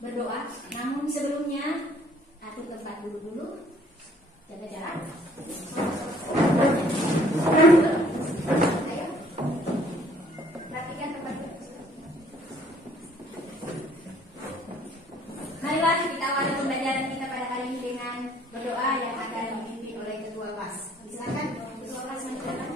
berdoa. Namun sebelumnya atur tempat dulu, jaga jarak. Ayo, perhatikan tempat. Marilah kita awali pembelajaran kita pada kali ini dengan berdoa yang akan dipimpin oleh ketua kelas. Silakan ketua kelas menjelaskan.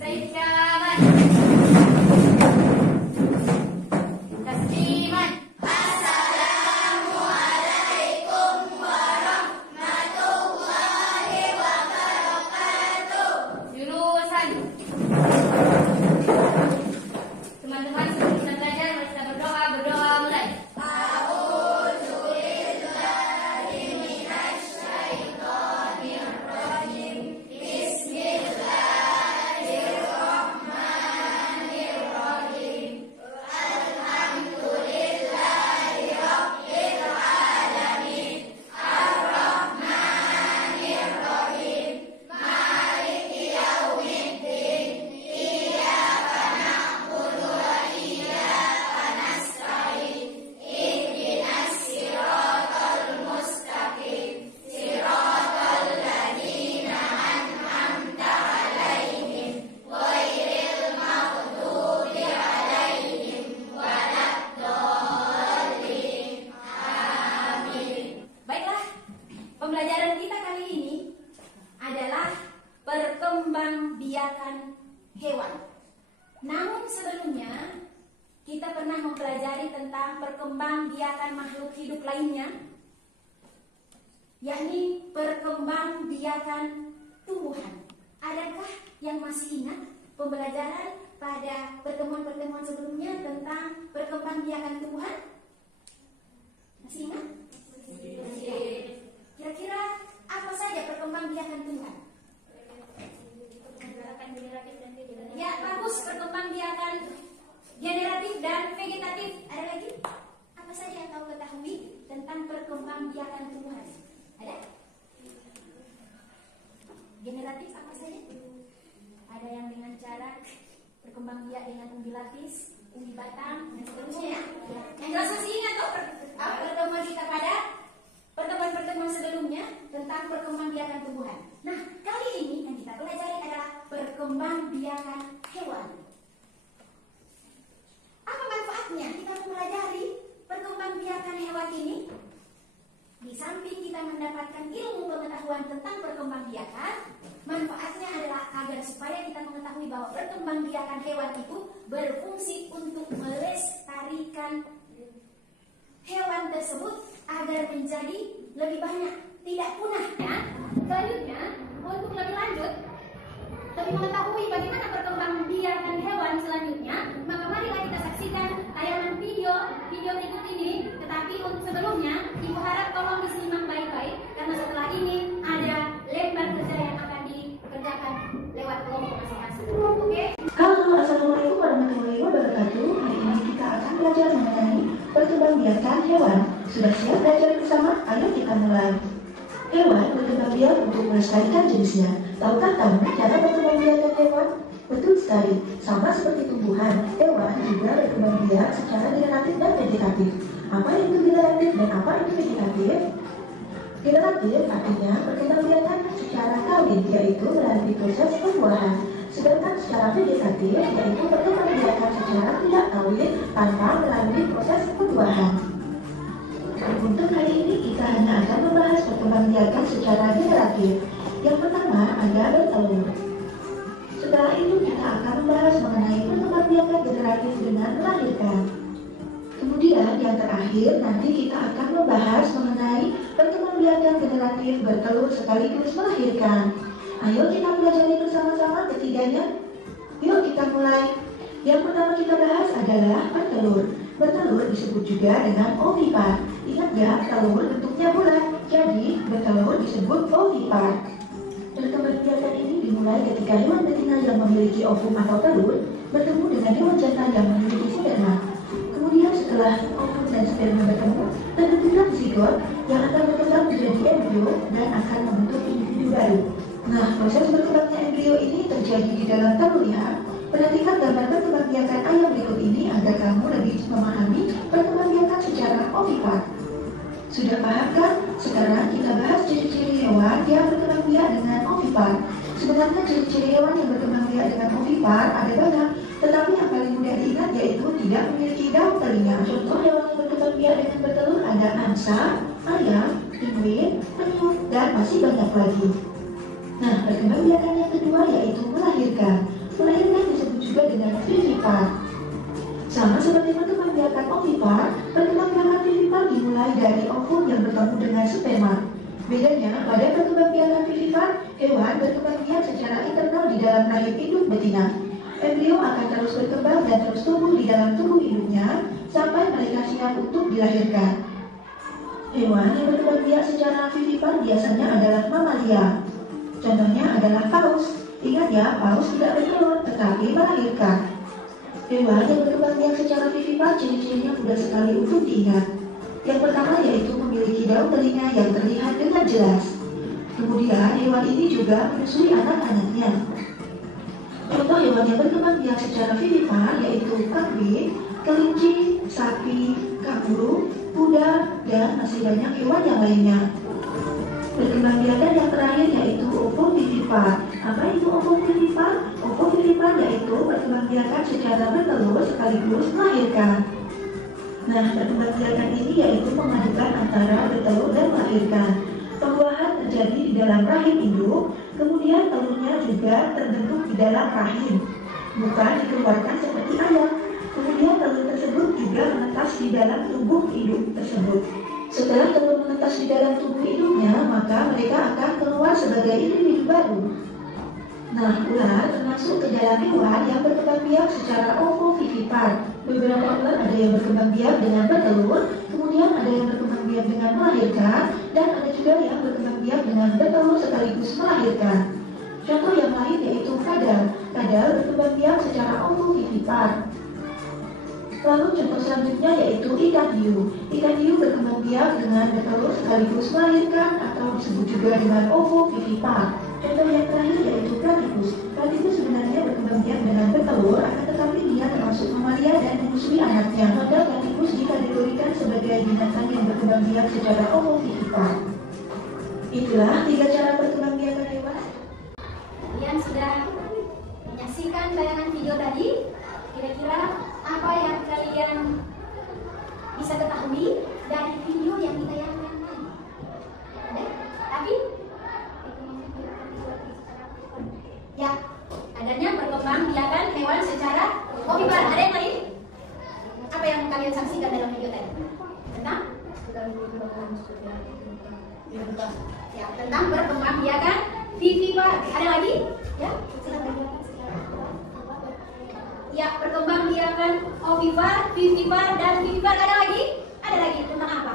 Selamat. Tasliman. Assalamualaikum warahmatullahi wabarakatuh. Jurusan. Teman-teman sebelum kita belajar, mari kita berdoa. Berdoa mulai. Pembelajaran kita kali ini adalah perkembangbiakan hewan. Namun sebelumnya kita pernah mempelajari tentang perkembangbiakan makhluk hidup lainnya, yakni perkembangbiakan tumbuhan. Adakah yang masih ingat pembelajaran pada pertemuan-pertemuan sebelumnya tentang perkembangbiakan tumbuhan? Masih ingat? Masih. Kira-kira apa saja perkembangbiakan tumbuhan? Ya, bagus. Perkembangbiakan generatif dan vegetatif. Ada lagi? Apa saja yang kau ketahui tentang perkembangbiakan tumbuhan? Ada? Generatif apa saja? Ada yang dengan cara perkembangbiak dengan umbi lapis, umbi batang, dan seterusnya. Yang jelas masih ingat tuh pertemuan kita pada pertemuan-pertemuan sebelumnya tentang perkembangbiakan tumbuhan. Nah, kali ini yang kita pelajari adalah perkembangbiakan hewan. Apa manfaatnya kita mempelajari perkembangbiakan hewan ini? Di samping kita mendapatkan ilmu pengetahuan tentang perkembangbiakan, manfaatnya adalah agar supaya kita mengetahui bahwa perkembangbiakan hewan itu berfungsi untuk melestarikan hewan tersebut agar menjadi lebih banyak, tidak punah. Ya. Selanjutnya, untuk lebih lanjut, lebih mengetahui bagaimana perkembangbiakan hewan selanjutnya, maka marilah kita saksikan tayangan video berikut ini. Tetapi untuk sebelumnya, Ibu harap tolong disimak baik-baik, karena setelah ini ada lembar kerja yang akan dikerjakan lewat kelompok masing-masing. Oke? Halo, assalamualaikum warahmatullahi wabarakatuh. Hari ini kita akan belajar mengenai perkembangbiakan hewan. Sudah siap belajar bersama? Ayo kita mulai. Hewan berkembang biak untuk melestarikan jenisnya. Tahukah kamu cara perkembangbiakan hewan? Betul sekali. Sama seperti tumbuhan, hewan juga berkembang biak secara generatif dan vegetatif. Apa itu generatif dan apa itu vegetatif? Generatif artinya perkembangbiakan secara kawin, yaitu melalui proses pembuahan. Sedangkan secara vegetatif yaitu perkembangbiakan secara tidak kawin tanpa melalui proses pembuahan. Untuk kali ini kita hanya akan membahas perkembangbiakan secara generatif. Yang pertama ada bertelur. Setelah itu kita akan membahas mengenai perkembangbiakan generatif dengan melahirkan. Kemudian yang terakhir nanti kita akan membahas mengenai perkembangbiakan generatif bertelur sekaligus melahirkan. Ayo kita pelajari bersama-sama ketiganya. Yuk kita mulai. Yang pertama kita bahas adalah bertelur. Bertelur disebut juga dengan ovipar. Ingat ya, telur bentuknya bulat, jadi bertelur disebut ovipar. Perkembangbiakan ini dimulai ketika hewan betina yang memiliki ovum atau telur bertemu dengan hewan jantan yang memiliki sperma. Kemudian setelah ovum dan sperma bertemu, terbentuklah zigot yang akan berkembang menjadi embrio dan akan membentuk individu baru. Nah, proses berkembangnya embrio ini terjadi di dalam telur ya. Perhatikan gambar perkembangbiakan ayam berikut Sudah paham kan? Sekarang kita bahas ciri-ciri hewan yang berkembang biak dengan ovipar. Sebenarnya ciri-ciri hewan yang berkembang biak dengan ovipar ada banyak, tetapi yang paling mudah diingat yaitu tidak memiliki daun telinga. Contoh hewan yang berkembang biak dengan bertelur ada angsa, ayam, penguin, penyu, dan masih banyak lagi. Nah, berkembang biakan yang kedua yaitu melahirkan. Melahirkan disebut juga dengan vivipar. Sama seperti perkembang biakan ovipar, perkembang biakan vivipar dimulai dari ovum yang bertemu dengan sperma. Bedanya, pada perkembang biakan vivipar, hewan berkembang biak secara internal di dalam rahim induk betina. Embrio akan terus berkembang dan terus tumbuh di dalam tubuh induknya sampai mereka siap untuk dilahirkan. Hewan yang berkembang biak secara vivipar biasanya adalah mamalia. Contohnya adalah paus. Ingat ya, paus tidak bertelur tetapi melahirkan. Hewan yang berkembang biak secara vivipar ciri-cirinya mudah sekali untuk diingat. Yang pertama yaitu memiliki daun telinga yang terlihat dengan jelas. Kemudian hewan ini juga menyusui anak-anaknya. Contoh hewan yang berkembang biak secara vivipar yaitu kambing, kelinci, sapi, kanguru, kuda, dan masih banyak hewan yang lainnya. Berkembang biakan yang terakhir yaitu ovovivipar. Apa itu ovovivipar? Ovovivipar yaitu berkembang biakan secara bertelur sekaligus melahirkan. Nah, perkembang biakan ini yaitu memadukan antara bertelur dan melahirkan. Pembuahan terjadi di dalam rahim induk, kemudian telurnya juga terbentuk di dalam rahim, bukan dikeluarkan seperti ayam. Kemudian telur tersebut juga menetas di dalam tubuh induk tersebut. Setelah telur menetas di dalam tubuh induknya, maka mereka akan keluar sebagai individu baru. Nah, ular termasuk ke dalam hewan yang berkembang biak secara ovovivipar. Beberapa ular ada yang berkembang biak dengan bertelur, kemudian ada yang berkembang biak dengan melahirkan, dan ada juga yang berkembang biak dengan bertelur sekaligus melahirkan. Contoh yang lain yaitu kadal. Kadal berkembang biak secara ovovivipar. Lalu contoh selanjutnya yaitu ikan hiu. Ikan hiu berkembang biak dengan bertelur sekaligus melahirkan atau disebut juga dengan ovovivipar. Contoh yang terakhir yaitu platypus. Platypus sebenarnya berkembang biak dengan bertelur, akan tetapi dia termasuk mamalia dan menyusui anaknya. Maka platypus dikategorikan sebagai binatang yang berkembang biak secara ovovivipar. Itulah 3 cara berkembang biakan hewan. Kalian sudah menyaksikan tayangan video tadi? Kira-kira apa yang kalian bisa ketahui dari video yang ditayangkan tadi? Ada? Tapi ya, adanya perkembang biakan hewan secara ovipar. Ada yang lain? Apa yang kalian saksikan dalam video tadi? Tentang? Ya, tentang perkembang biakan vivipar. Ada lagi? Ya, silakan. Ya, perkembang biakan ovipar, vivipar, dan vivipar. Ada lagi? Ada lagi tentang apa?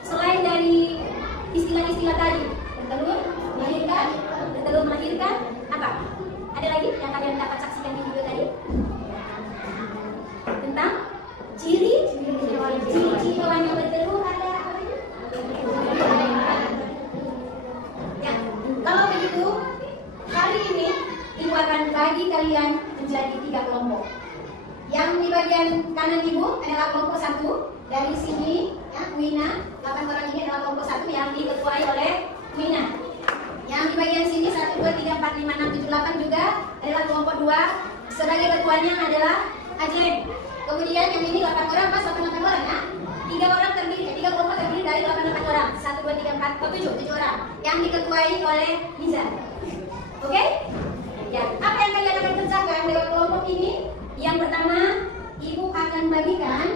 Selain dari istilah-istilah tadi, bertelur, melahirkan, apa? Ada lagi yang kalian dapat saksikan di video tadi? Tentang ciri hewan yang bertelur ada apa itu? Ya, kalau begitu, hari ini Ibu akan bagi kalian menjadi 3 kelompok. Yang di bagian kanan Ibu adalah kelompok 1. Dari sini, ya, Wina, 8 orang ini adalah kelompok 1 yang diketuai oleh Wina. Yang di bagian sini 1, 2, 3, 4, 5, 6, 7, 8 juga adalah kelompok 2. Sebagai ketuanya adalah Ajeng. Kemudian yang ini 8 orang, pas 8 orang, ya. 3 kelompok terdiri dari 8 orang. 1, 2, 3, 4, 7 orang. Yang diketuai oleh Liza. Oke? Ya, apa yang kalian akan kerjakan lewat kelompok ini? Yang pertama, Ibu akan bagikan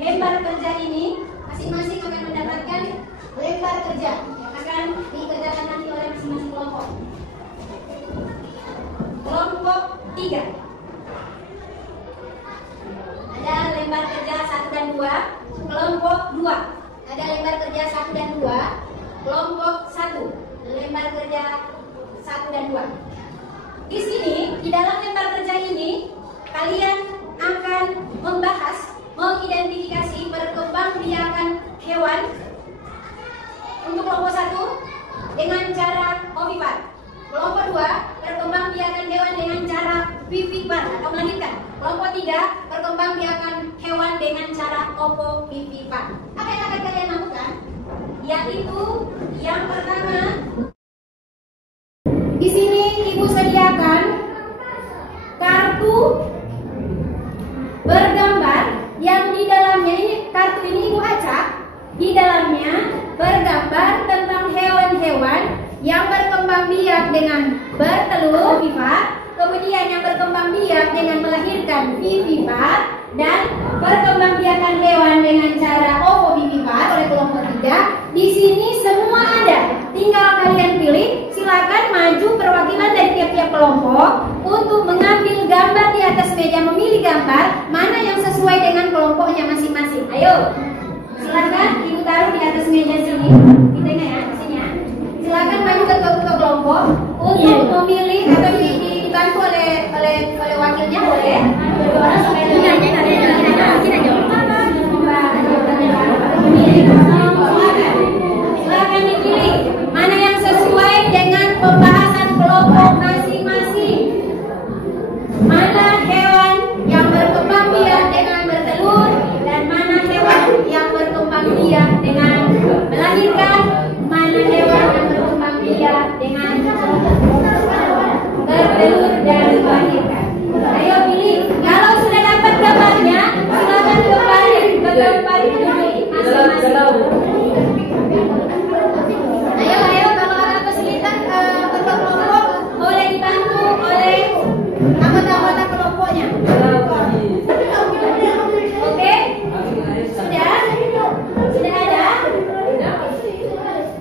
lembar kerja ini. Masing-masing akan mendapatkan lembar kerja yang akan dikerjakan nanti oleh masing-masing kelompok. Kelompok 3 ada lembar kerja 1 dan 2. Kelompok 2 ada lembar kerja 1 dan 2. Kelompok 1 lembar kerja 1 dan 2. Di sini, di dalam lembar kerja ini, kalian akan membahas, mengidentifikasi perkembangbiakan hewan untuk kelompok 1 dengan cara ovipar. Kelompok 2, perkembangbiakan hewan dengan cara vivipar atau melahirkan. Kelompok 3, perkembangbiakan hewan dengan cara ovovivipan. Apa yang akan kalian lakukan? Yaitu yang pertama, di sini Ibu sediakan kartu bergambar yang di dalamnya ini, kartu ini Ibu acak, di dalamnya bergambar tentang hewan-hewan yang berkembang biak dengan bertelur vivipar, kemudian yang berkembang biak dengan melahirkan vivipar, dan perkembangbiakan hewan dengan cara ovovivipar oleh kelompok 3. Di sini semua ada. Tinggal kalian pilih. Silakan maju perwakilan dari tiap-tiap kelompok untuk mengambil gambar di atas meja, memilih gambar mana yang sesuai dengan kelompoknya masing-masing. Ayo, silakan Ibu taruh di atas meja sini. Di tengah ya, di sini ya. Silakan maju ke kelompok untuk memilih atau dibantu oleh wakilnya, boleh. Silakan dipilih mana yang sesuai dengan pembahasan kelompok masing-masing. Mana hewan yang berkembang biak dengan bertelur dan mana hewan yang berkembang biak dengan melahirkan, mana hewan yang berkembang biak dengan bertelur dan melahirkan. Ayo pilih. Kalau sudah dapat gambarnya, silakan kembali ke tempat duduk masing-masing. Ayo, kalau ada kesulitan ketua kelompok boleh dibantu oleh anggota-anggota kelompoknya. Oke? Sudah? Sudah ada?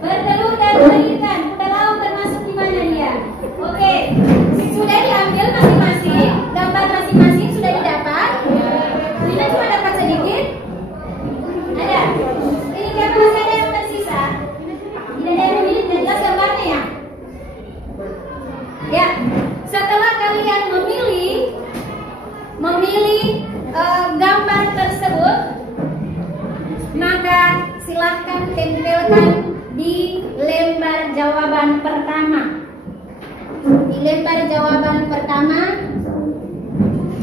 Bertelur dan melahirkan. Kuda laut termasuk di mana dia? Oke. Sudah diambil masing-masing. Gambar masing-masing sudah didapat. Kita cuma dapat sedikit. Ada? Ini kan masih ada yang tersisa. Tidak ada yang memilih, dan jelas gambarnya ya. Ya, setelah kalian memilih gambar tersebut, maka silahkan tempelkan di lembar jawaban pertama. Di lembar jawaban pertama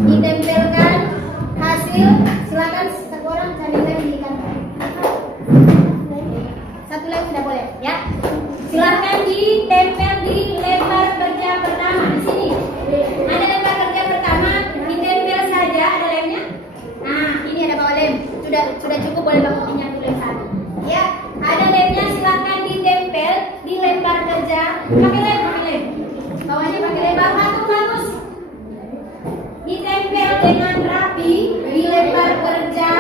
ditempelkan hasil. Silakan satu orang cari di kantor. Satu lagi sudah boleh, ya. Silakan ditempel di lembar kerja pertama di sini. Ada lembar kerja pertama, ditempel saja. Ada lemnya? Nah, ini ada bawa lem. Sudah cukup, boleh bawa minyak tulis satu. Ya, ada lemnya. Silakan ditempel di lembar kerja. Pakai lem. Bawahnya pakai lem bagus. Ditempel dengan rapi di lembar kerja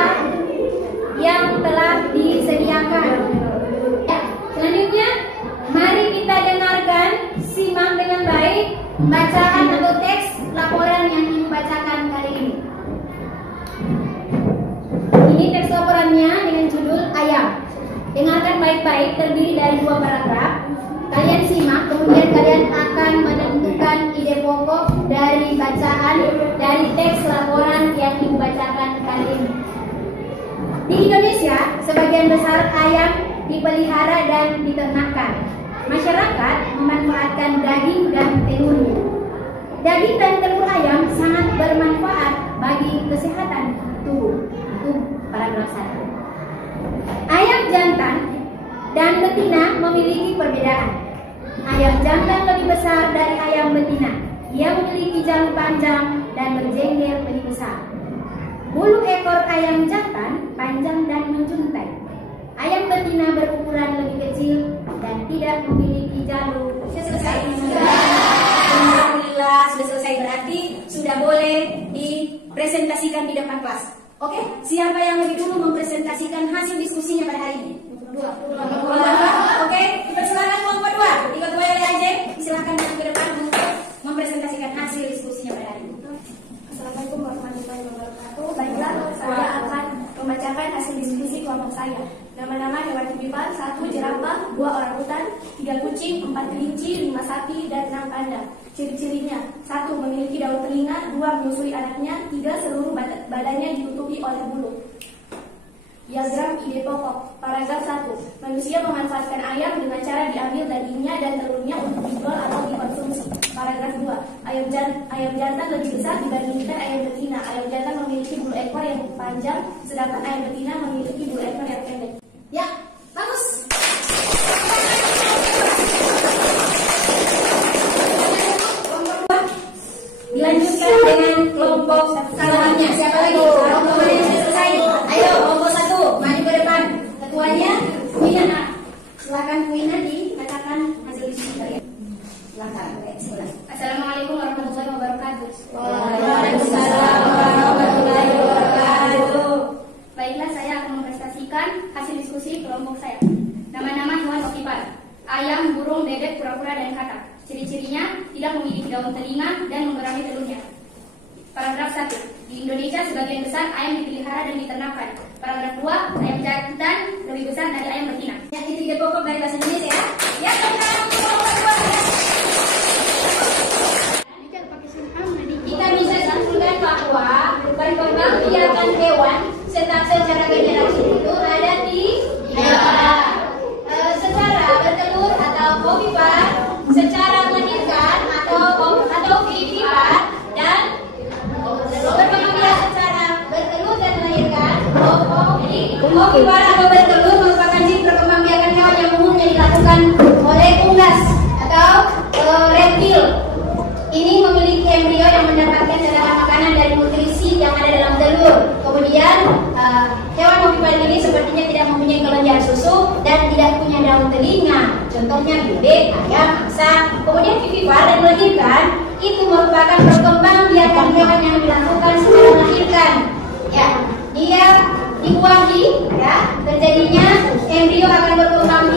yang telah disediakan. Ya, selanjutnya mari kita dengarkan, simak dengan baik bacaan atau teks laporan yang dibacakan kali ini. Ini teks laporannya dengan judul Ayam. Dengarkan baik-baik, terdiri dari 2 paragraf. Kalian simak, kemudian kalian akan menentukan ide pokok dari bacaan dari teks laporan yang dibacakan kali ini. Di Indonesia, sebagian besar ayam dipelihara dan diternakkan. Masyarakat memanfaatkan daging dan telurnya. Daging dan telur ayam sangat bermanfaat bagi kesehatan tubuh. Itu paragraf 1. Ayam jantan dan betina memiliki perbedaan. Ayam jantan lebih besar dari ayam betina. Ia memiliki jalur panjang dan berjengkel lebih besar. Bulu ekor ayam jantan panjang dan menjuntai. Ayam betina berukuran lebih kecil dan tidak memiliki jalur. Selesai. Alhamdulillah sudah selesai, berarti sudah boleh dipresentasikan di depan kelas. Oke, siapa yang lebih dulu mempresentasikan hasil diskusinya pada hari ini? Oke, dipersilakan kelompok 2. Ikut oleh Ajeng, silakan ke depan untuk mempresentasikan hasil diskusinya pada hari ini. Assalamualaikum warahmatullahi wabarakatuh. Baiklah, saya akan membacakan hasil diskusi kelompok saya. Nama-nama hewan vivipar: 1 jerapah, 2 orangutan, 3 kucing, 4 kelinci, 5 sapi, dan 6 panda. Ciri-cirinya: 1 memiliki daun telinga, 2 menyusui anaknya, 3 seluruh badannya ditutupi oleh bulu. Diagram ide pokok. Paragraf 1. Manusia memanfaatkan ayam dengan cara diambil dagingnya dan telurnya untuk dijual atau dikonsumsi. Paragraf 2. Ayam jantan lebih besar dibandingkan ayam betina. panjang, sedangkan ayam betina memiliki 2 ekor yang pendek. Ya, bagus. Dilanjutkan dengan kelompok selanjutnya. Siapa lagi? Kelompok mana yang sudah selesai? Ayo, kelompok 1, maju ke depan. Ketuanya, Wina. Silakan Wina dibacakan hasil diskusi kalian. Silakan. Assalamualaikum warahmatullahi wabarakatuh. Waalaikumsalam warahmatullahi wabarakatuh. Baiklah, saya akan mempresentasikan hasil diskusi kelompok saya. Nama-nama hewan opipar: ayam, burung, bebek, kura-kura, dan katak. Ciri-cirinya tidak memiliki daun telinga dan mengerami telurnya. Paragraf 1. Di Indonesia sebagian besar ayam dipelihara dan diternakan. Paragraf 2. Ayam jantan lebih besar dari ayam betina. Yang inti pokok dari bahasa Indonesia ya. Ya, kita bisa simpulkan bahwa perkembangbiakan hewan secara generasi itu ada di secara bertelur atau ovipar, secara melahirkan atau vivipar, dan berkembangbiak secara bertelur dan melahirkan. Ovipar atau bertelur merupakan jenis perkembangbiakan hewan yang umumnya dilakukan oleh unggas atau reptil. Ini memiliki embrio yang mendapatkan cadangan makanan dari nutrisi yang ada dalam telur. Kemudian hewan ovipar ini sepertinya tidak mempunyai kelenjar susu dan tidak punya daun telinga. Contohnya bebek, ayam, angsa. Kemudian vivipar dan melahirkan itu merupakan perkembangbiakan hewan yang dilakukan secara melahirkan. Ya, dia dibuahi, ya, terjadinya embrio akan berkembang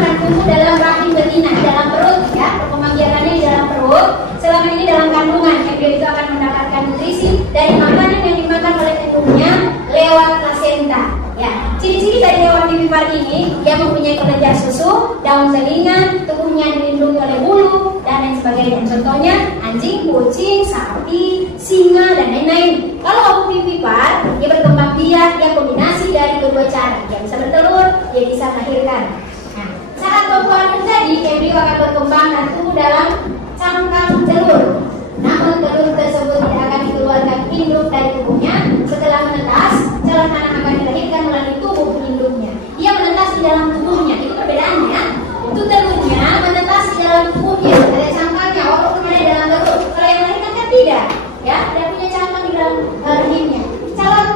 dan tumbuh dalam rahim betina, di dalam perut, ya, perkembangbiakannya di dalam perut. Selama ini dalam kandungan, embrio itu akan mendapatkan nutrisi dari makanan yang dimakan oleh induknya lewat plasenta. Ya, ciri-ciri dari hewan vivipar ini, dia mempunyai kelenjar susu, daun telinga, tubuhnya dilindungi oleh bulu, dan lain sebagainya. Contohnya anjing, kucing, sapi, singa, dan lain-lain. Kalau ovipar, dia berkembang biak, dia kombinasi dari kedua cara. Dia bisa bertelur, dia bisa melahirkan. Nah, saat pembuahan terjadi, embrio akan berkembang dan tumbuh dalam cangkang telur. Namun telur tersebut tidak akan dikeluarkan induk dari tubuhnya. Setelah menetas, calon anak akan dilahirkan melalui tubuh induknya. Dia menetas di dalam tubuhnya. Itu perbedaannya. Itu telurnya menetas di dalam tubuhnya, ada cangkangnya, walaupun ada di dalam telur. Kalau yang melahirkan kan tidak, ya, tidak punya cangkang di dalam rahimnya. Calon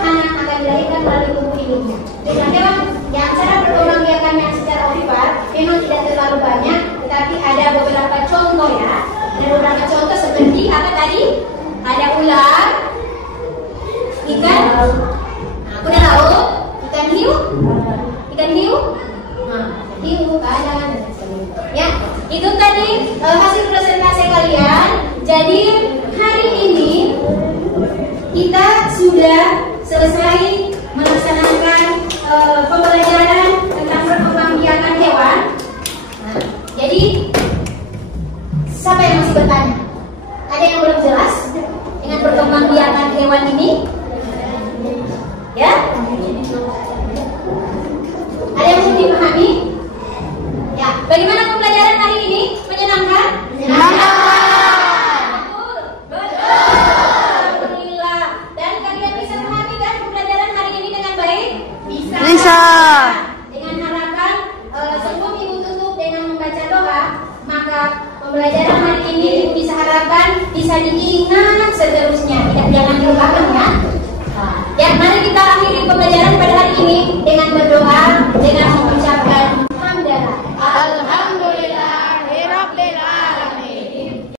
anak akan dilahirkan melalui tubuh induknya. Dengan hewan yang cara perkembangbiakannya secara ovipar memang tidak terlalu banyak, tetapi ada beberapa contoh, ya. Ada beberapa contoh seperti apa tadi? Ada ular, ikan, kuda laut, ikan hiu, hiu, kadang, ya. Itu tadi hasil presentasi kalian. Jadi hari ini kita sudah selesai melaksanakan pembelajaran tentang perkembangbiakan hewan. Nah, jadi siapa yang masih bertanya? Ada yang belum jelas dengan perkembangbiakan hewan ini? Ya? Ada yang belum dipahami? Ya. Bagaimana pembelajaran hari ini? Menyenangkan? Alhamdulillah. Dan kalian bisa memahami kan pembelajaran hari ini dengan baik? Bisa. Dengan harapan sebelum ibu tutup dengan membaca doa, maka pembelajaran hari ini ibu bisa harapkan bisa diingat seterusnya.